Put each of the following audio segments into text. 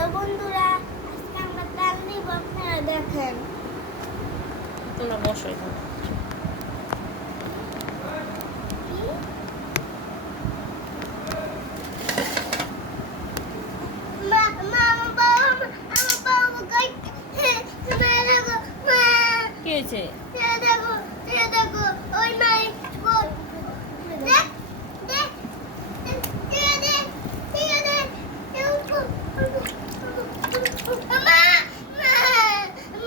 Hello বন্ধুরা আজকে আমরা তাল নিব আপনারা দেখেন তোমরা বসো এখানে কি হয়েছে এ দেখো এ দেখো ওই নাই বল দেখ দেখ এ দেখ এ দেখ এ উঠো মা মা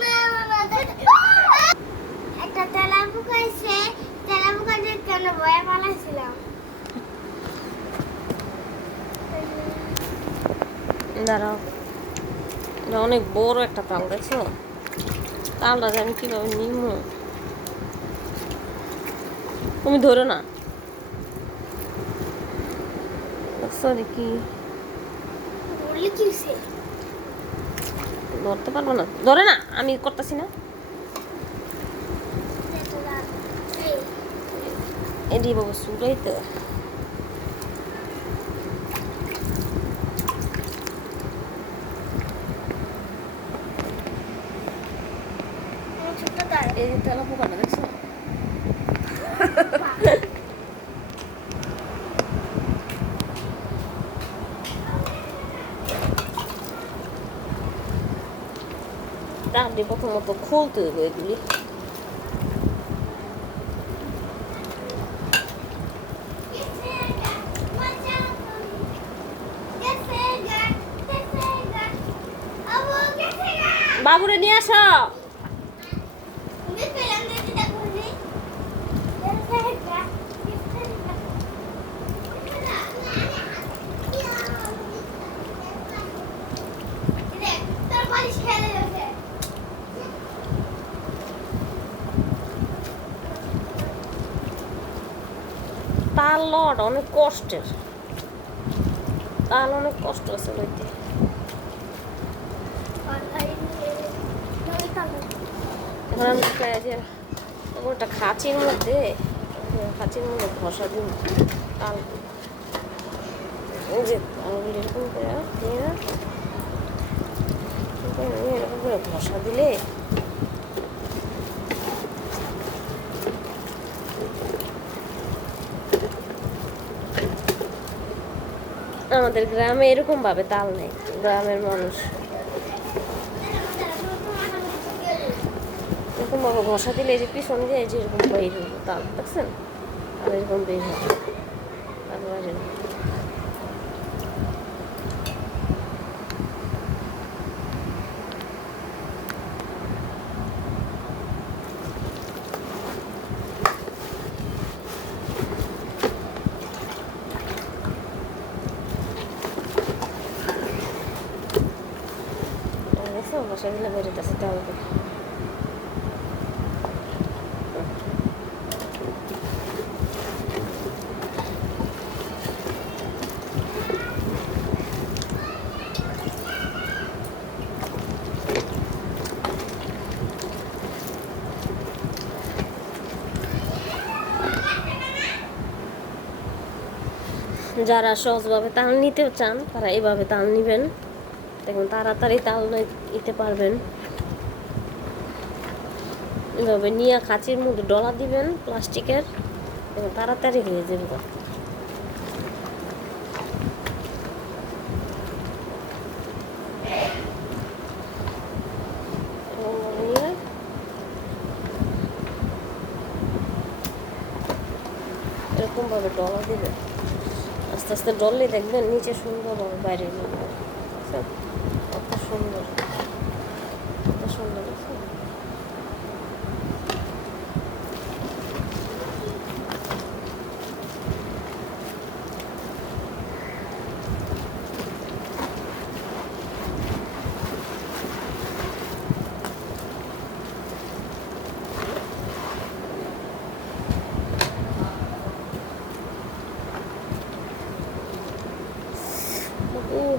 মা মা একটা তেলা বুকাইছে তেলা বুকাইছে কেন ভয়ে পালাইছিলাম দাঁড়াও। এটা অনেক বড় একটা তাল দেখছ? তালটা আমি কীভাবে নিমু তুমি ধরো না। সরি কি? ধরতে পারব না। ধরে না আমি করতেছি না। এই। বাবু সুরাই তো আমার ছোট্ট তাল এই যে তেলা পোকাটা দেখছ? দিয়ে প্রথমত খুলতে হবে এগুলি। বাবুরে নিয়ে আসো। লট অনেক কষ্টের তাল অনেক কষ্ট আছে লইতে এখন আমি ওটা খাঁচির মধ্যে খাঁচির মধ্যে ঘষা দিন তাল যে এরকম করে নিয়ে এরকম করে ঘষা দিলে আমাদের গ্রামে এরকম ভাবে তাল নেই, গ্রামের মানুষ। এরকম ভাবে ঘষা দিলে যে পিছন দিয়ে যে এরকম বের হইব তাল, দেখছেন? আর এরকম বের হবে তারপর ঘষা দিলে বেরোতেছে তাল যারা সহজভাবে তাল নিতেও চান তারা এভাবে তাল নিবেন। দেখুন তাড়াতাড়ি তাল নিতে পারবেন। এভাবে নিয়ে খাঁচির মধ্যে ডলা দিবেন প্লাস্টিকের, এবং তাড়াতাড়ি হয়ে যাবে। এরকমভাবে ডলা দিবেন। আস্তে আস্তে ডললে দেখবেন নিচে সুন্দরভাবে বাইরে। যাবে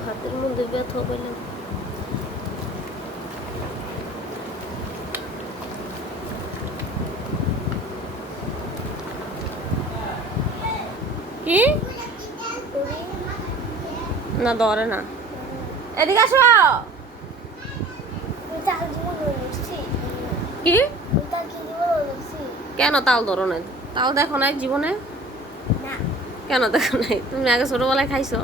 হাতের মধ্যে ব্যথা পেলাম কি? না ধরে না। এদিকে আসো। কি? কেন তাল ধরো নাই? তাল দেখো নাই জীবনে? কেন দেখো নাই? তুমি আগে ছোটবেলায় খাইছো?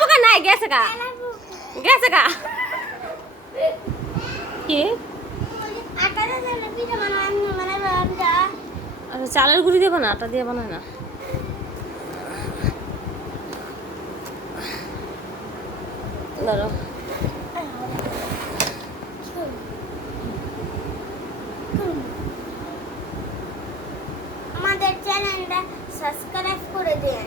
পোকা নাই, গেছে গা। গেছে গা। কি? চালের গুঁড়ি দেবো না আটা দিয়ে বানায় না। আমাদের চ্যানেলটা সাবস্ক্রাইব করে দেন।